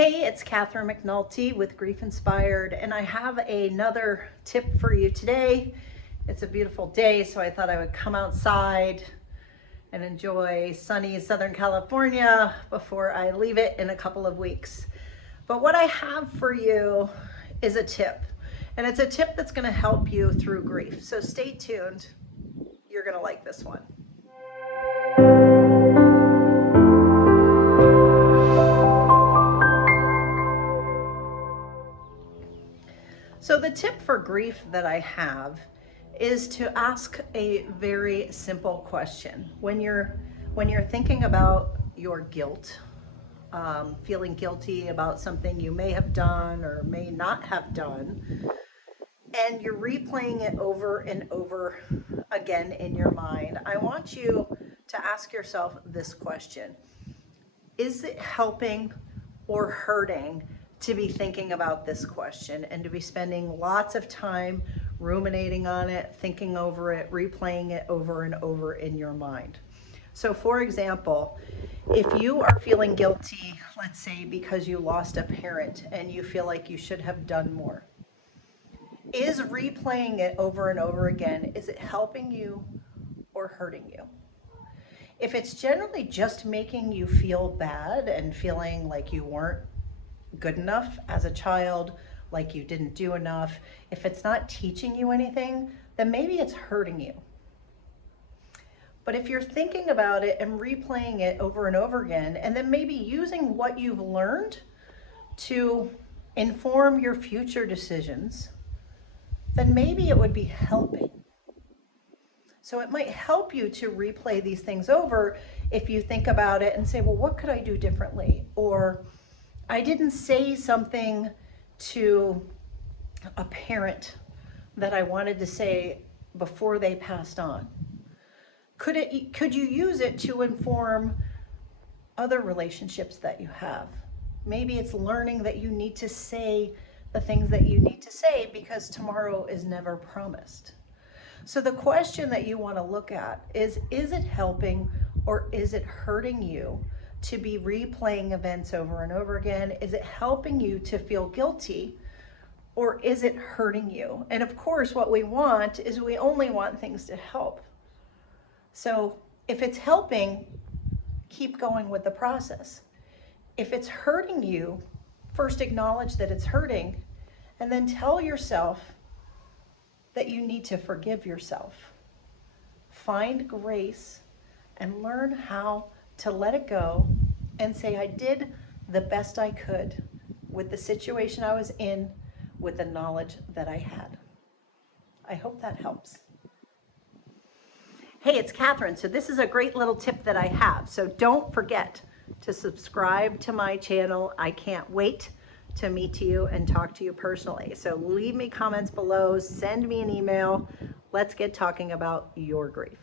Hey, it's Catherine McNulty with GriefInspired, and I have another tip for you today. It's a beautiful day, so I thought I would come outside and enjoy sunny Southern California before I leave it in a couple of weeks. But what I have for you is a tip, and it's a tip that's going to help you through grief. So stay tuned. You're going to like this one. So the tip for grief that I have is to ask a very simple question. When you're thinking about your guilt, feeling guilty about something you may have done or may not have done, and you're replaying it over and over again in your mind, I want you to ask yourself this question. Is it helping or hurting to be thinking about this question and to be spending lots of time ruminating on it, thinking over it, replaying it over and over in your mind? So for example, if you are feeling guilty, let's say because you lost a parent and you feel like you should have done more, is replaying it over and over again, is it helping you or hurting you? If it's generally just making you feel bad and feeling like you weren't good enough as a child, like you didn't do enough, if it's not teaching you anything, then maybe it's hurting you. But if you're thinking about it and replaying it over and over again, and then maybe using what you've learned to inform your future decisions, then maybe it would be helping. So it might help you to replay these things over if you think about it and say, well, what could I do differently? Or I didn't say something to a parent that I wanted to say before they passed on. Could you use it to inform other relationships that you have? Maybe it's learning that you need to say the things that you need to say because tomorrow is never promised. So the question that you want to look at is it helping or is it hurting you to be replaying events over and over again? Is it helping you to feel guilty or is it hurting you? And of course, what we want is we only want things to help. So if it's helping, keep going with the process. If it's hurting you, first acknowledge that it's hurting and then tell yourself that you need to forgive yourself. Find grace and learn how to let it go and say, I did the best I could with the situation I was in, with the knowledge that I had. I hope that helps. Hey, it's Catherine. So this is a great little tip that I have. So don't forget to subscribe to my channel. I can't wait to meet you and talk to you personally. So leave me comments below, send me an email. Let's get talking about your grief.